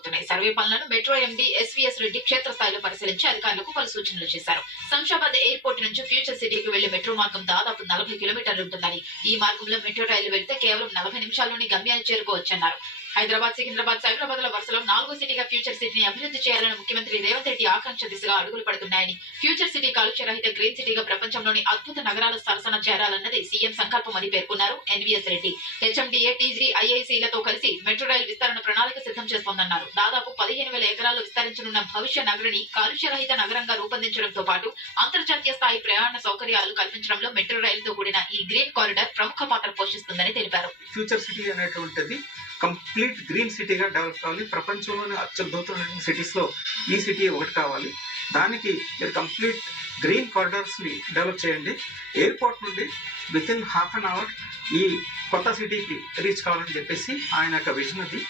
కొనసాగుతున్నాయి. సర్వే పనులను metro MD SVS Reddy క్షేత్రస్థాయిలో పరిశీలించి అధికారులకు పలు సూచనలు చేశారు. శంషాబాద్ ఎయిర్పోర్ట్ నుంచి ఫ్యూచర్ సిటీకి వెళ్లే మెట్రో మార్గం దాదాపు 40 కిలోమీటర్లు ఉంటుందని, ఈ మార్గంలో మెట్రో రైలు వెళ్తే కేవలం 40 నిమిషాల్లోనే గమ్యాన్ని చేరుకోవచ్చన్నారు. హైదరాబాద్, సికింద్రాబాద్, సైబరాబాద్ ల వరుసలో 4వ సిటీగా ఫ్యూచర్ సిటీని అభివృద్ధి చేయాలని ముఖ్యమంత్రి రేవంత్ రెడ్డి ఆకాంక్ష దిశగా అడుగులు పడుతున్నాయని, ఫ్యూచర్ సిటీ కాలుష్య రహిత గ్రీన్ సిటీగా ప్రపంచంలోని అద్భుత నగరాల సరసన చేరాలన్నది సీఎం సంకల్పం అని పేర్కొన్నారు ఎన్వీఎస్ రెడ్డి. హెచ్ఎండిఏ, టీజీ, ఐఐసీలతో కలిసి మెట్రో రైలు విస్తరణ ప్రణాళిక సిద్ధం చేస్తోందన్నారు. దాదాపు 15,000 ఎకరాల్లో విస్తరించనున్న భవిష్య నగరిని కాలుష్య రహిత నగరంగా రూపొందించడంతో పాటు అంతర్జాతీయ స్థాయి ప్రయాణ సౌకర్యాలు కల్పించడంలో మెట్రో రైలుతో కూడిన ఈ గ్రీన్ కారిడార్ ప్రముఖ పాత్ర పోషిస్తుందని తెలిపారు. ఫ్యూచర్ సిటీ అనేటువంటిది కంప్లీట్ గ్రీన్ సిటీగా డెవలప్ కావాలి. ప్రపంచంలోని అత్యద్భుతమైన సిటీస్ లో ఈ సిటీ ఒకటి కావాలి. దానికి మీరు కంప్లీట్ గ్రీన్ కారిడార్స్ ని డెవలప్ చేయండి. ఎయిర్పోర్ట్ నుండి within half an hour ఈ కొత్త సిటీకి రీచ్ కావాలని చెప్పేసి ఆయన యొక్క విజన్ అది.